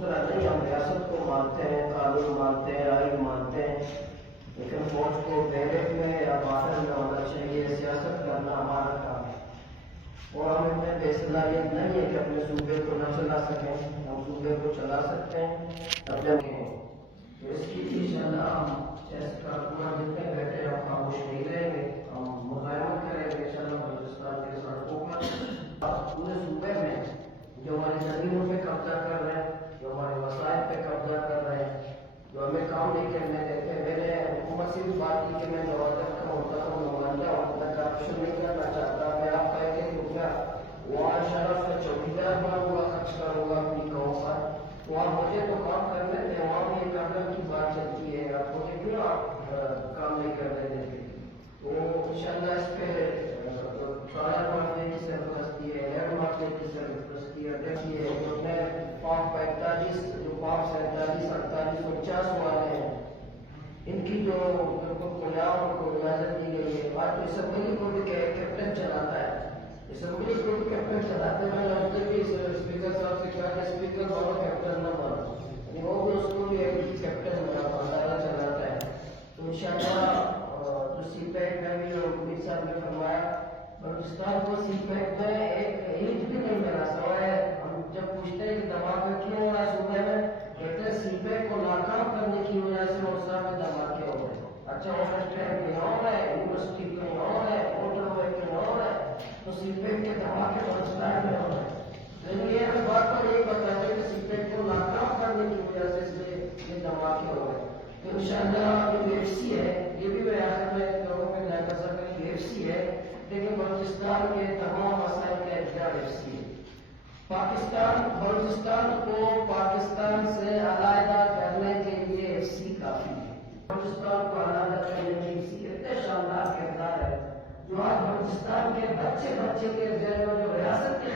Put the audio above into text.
طرح نہیں، ہم ریاست کو مانتے ہیں، قانون مانتے ہیں، آئین مانتے ہیں، لیکن فوج کو بیرک میں یا باہر میں ہونا چاہیے، سیاست کرنا ہمارا کام ہے۔ اور ہم اتنے بے صلاحیت نہیں ہے کہ اپنے صوبے کو نہ چلا سکیں، ہم صوبے کو چلا سکتے ہیں اپنے تو اس کی انشاءاللہ ہم ایسے کارکنان جتنے بیٹھے ہم خاموش نہیں رہیں گے، ہم مزاحمت کریں گے انشاءاللہ بلوچستان کے سڑکوں پر، پورے صوبے میں جو ہماری زمینوں پہ قبضہ کر رہے ہیں، جو ہمارے وسائل پہ قبضہ کر رہے ہیں، جو ہمیں کام نہیں کرنے دیتے۔ میں نے حکومت سے بھی بات کی کہ میں دروازہ رکھا ہوتا ہوں، نمائندہ ہوں، میں کرپشن نہیں کرنا چاہتا، میں آپ کا ایک روپیہ وہاں شرف کا چوکیدار بنوں گا، خرچ کروں گا اپنی قوم پر، وہاں مجھے تو کام کرنے دیں، وہاں بھی ایک عدل کی بات چلتی ہے، آپ مجھے کیوں آپ کام نہیں کرنے دیتے؟ تو انشاءاللہ اس پہ قرار مارنے کی سرپرستی ہے، لینڈ مارنے کی سرپرستی ہے، دیکھیے جو نئے فارم 45 جو فارم 47 48 49 والے ہیں، ان کی جو بنیاد کو اجازت دی گئی ہے، آج تو اسمبلی کو بھی کیپٹن چلاتا ہے، اسمبلی کو بھی کیپٹن چلاتے ہیں۔ میں نے اس بھی اسپیکر صاحب سے کہا کہ اسپیکر بنو، کیپٹن نہ بنو، یعنی وہ بھی اس کو بھی ایک کیپٹن ادارہ چلاتا ہے۔ تو انشاءاللہ جو سی پیک میں بھی اور میر صاحب نے فرمایا، بلوچستان کو سی پیک میں ایک اینٹ بھی نہیں ملا، سوائے ہم جب پوچھتے ہیں کہ دھماکہ کیوں ہو رہا ہے صوبے میں، کہتے ہیں سی پیک کو ناکام کرنے کی وجہ سے موسیٰ میں دھماکے ہو گئے۔ اچھا واٹر ٹینک کہیں اور ہے، یونیورسٹی کہیں اور ہے، موٹر وے کہیں اور ہے، تو سی پیک کے دھماکے بلوچستان میں ہو رہے ہیں۔ لیکن یہ ہر بات پر یہ بتاتے ہیں کہ سی پیک کو ناکام کرنے کی وجہ سے یہ دھماکے ہو گئے۔ تو انشاءاللہ جو ایف سی ہے، یہ بھی میں آخر میں لوگوں میں جا کر سکتا کہ ایف سی ہے، لیکن بلوچستان کے تمام مسائل کا اختیار ایف سی ہے۔ بلوچستان کو پاکستان سے علیحدہ کرنے کے لیے ایف سی کافی ہے۔ بلوچستان کو علیحدہ کرنے میں ایف سی اتنے شاندار کردار ہے، جو آج بلوچستان کے بچے کے ذہن میں جو ریاست کے